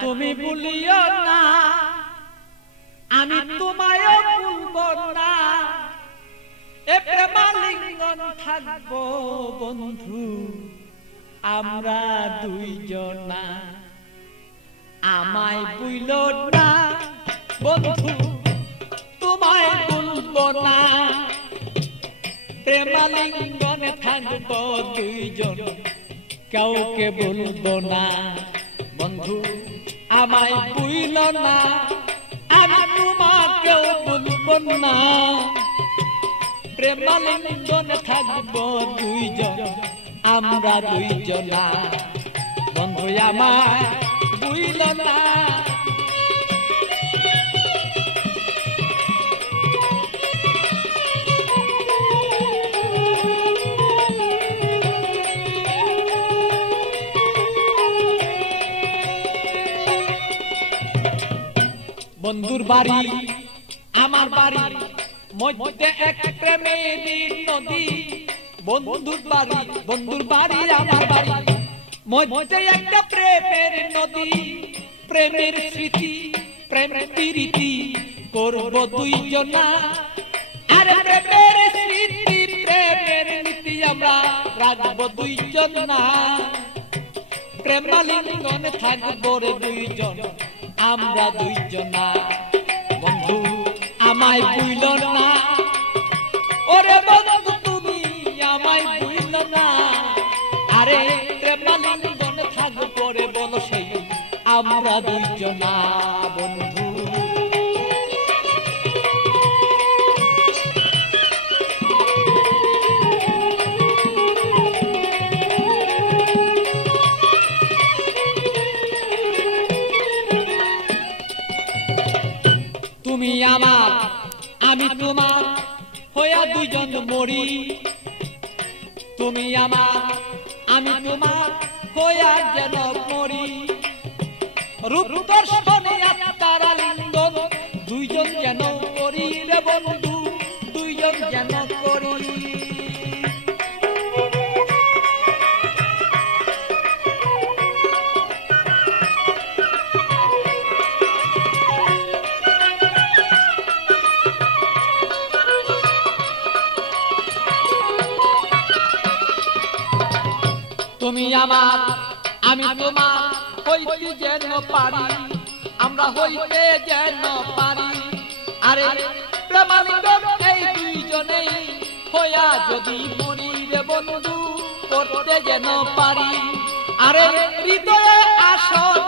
তুমি ভুলিও না। আমি তোমায় ভুলব না। এ প্রেমালিঙ্গন থাকব বন্ধু আমরা দুইজনা। আমায় বুইল না। বন্ধু তোমায় ভুলব না। প্রেমালিঙ্গনে থাকব দুইজন কাউকে বলব না। বন্ধু আমায় বুইল না আমি তোমাকেও বলব না। প্রেমালিঙ্গনে থাকব দুইজন, আমরা দুইজনা। বন্ধু আমায় বুইল না। বন্ধুর বাড়ি, আমার বাড়ি, মধ্যে এক প্রেমের নদী। বন্ধুর বাড়ি বন্ধুর বাড়ি, আমার বাড়ি, মধ্যে একটা প্রেমের নদী। প্রেমের স্মৃতি, প্রেম প্রীতি করব দুইজনা। আরে প্রেমের স্মৃতি, প্রেমের নীতি আমরা রাখব দুইজনা। প্রেমালিঙ্গনে থাকব দুইজন। আমরা দুইজনা। বন্ধু, আমায় বুইল না। ওরে বন্ধু, তুমি আমায় বুইল না। আরে প্রেমালিঙ্গনে থাকব পরে বল সেই, আমরা দুইজনা বন্ধু। আমার। আমি তোমার হইয়া দুজন মরি। তুমি আমার আমি তোমার হইয়া যেন মরি। রূপ তুমি আমার, আমি তোমার হইতে যেন পারি। আমরা হইতে যেন পারি। আরে প্রেমালিঙ্গ এই দুইজনেই হইয়া যদি মরি রে বন্ধু করতে যেন পারি। আরে, হৃদয়ে আসনের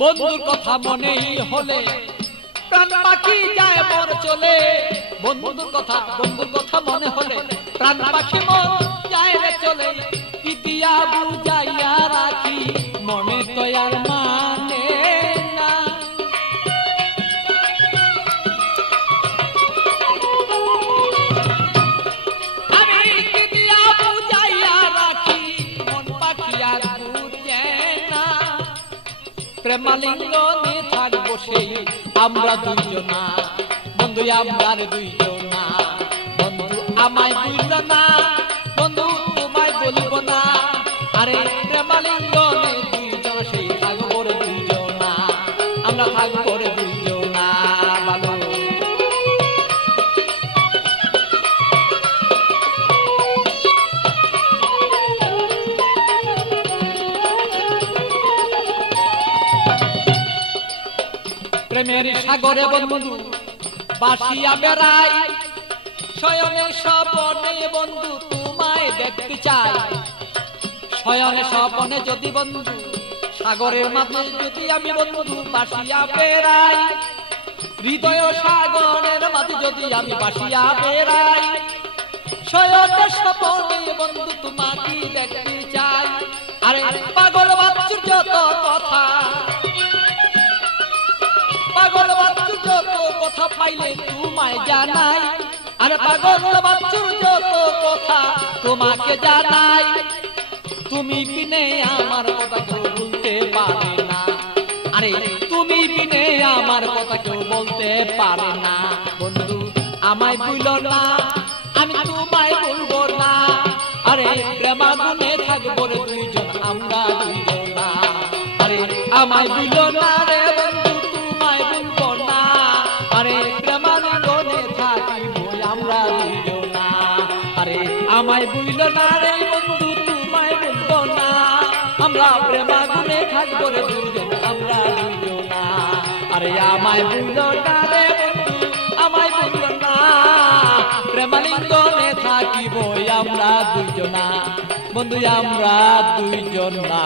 বন্ধুর কথা মনেই হলে প্রাণ পাখি যায় মর চলে। বন্ধুর কথা বন্ধুর কথা মনে হলে প্রাণ পাখি মন যায় রে চলে। ইতিয়া বুঝাইয়া প্রেমালিঙ্গনে থাকব সেই আমরা দুইজনা। বন্ধু, আমরা দুইজনা। বন্ধু, আমায় বুঝলো না। বন্ধু, তোমায় বলব না। আরে প্রেমের সাগরে বন্ধু বাসিয়া বেড়াই শয়নে স্বপনে বন্ধু, তোমায় দেখতে চাই। শয়নে স্বপনে যদি বন্ধু, সাগরের মাঝে যদি আমি বন্ধু বাসিয়া বেড়াই হৃদয় সাগরের মাঝে যদি আমি বাসিয়া বেড়াই সয়তে স্বপনে বন্ধু, তোমাকে দেখতে চাই। আরে পাগল বাচ্চুর যত কথা তোমাকে জানাই। তুমি বিনে আমার কথা কেউ বলতে পারে না। আরে, তুমি বিনে আমার কথা কেউ বলতে পারে না। বন্ধু, আমায় ভুল না। আমি তোমায় ভুলবো না। আরে প্রেমাগুনে থাকব দুইজন, আমরা দুইজন না। আরে, আমায় ভুল আমায় ভুল না রে বন্ধু, তোমায় ভুলবো না। আমরা প্রেমাগুনে থাকব রে দুইজন আমরা দুইজন না। আরে আমায় ভুল না রে বন্ধু, আমায় ভুল না। প্রেমালিঙ্গনে থাকিব আমরা দুইজনা। বন্ধু, আমরা দুইজন। না